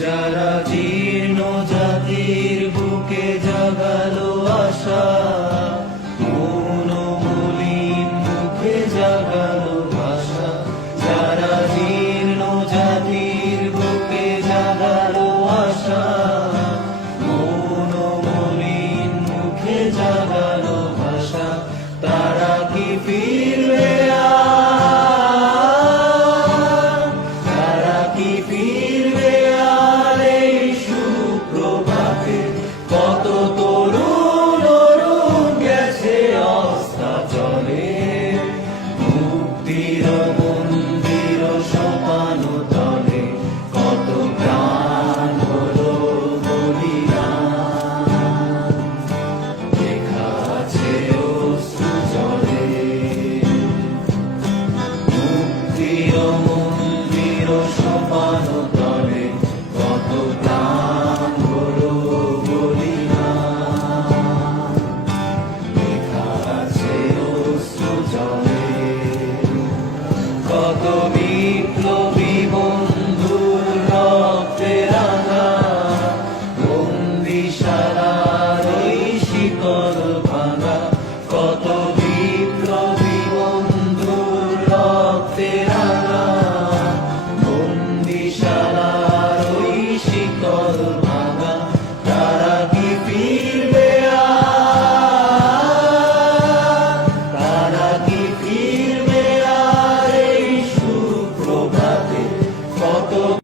যারা জীর্ণ জাতির বুকে জাগালো আশা, মৌনমলিন মুখে জাগালো ভাষা। যারা জীর্ণ জাতির বুকে জাগালো আশা, মৌনমলিন মুখে জাগালো ভাষা। তারা কি ফিরবে আর? তারা কি ফিরবে আর এই সুপ্রভাতে? কত তরুণ অরুণ গেছে অস্তাচলে, মুক্তির মন্দির সোপান তলে। কত প্রাণ হলো বলিদান, লেখা আছে অশ্রু জলে। মুক্তির মন্দির সোপান তলে, কত প্রাণ হলো বলিদান, লেখা আছে অশ্রু জলে। কত বিপ্লবী বন্ধুর রক্তে রাঙা বন্দিশালার ওই শিকল ভাঙা। কত বিপ্লবী বন্ধুর রক্তে রাঙা বন্দিশালার ওই শিকল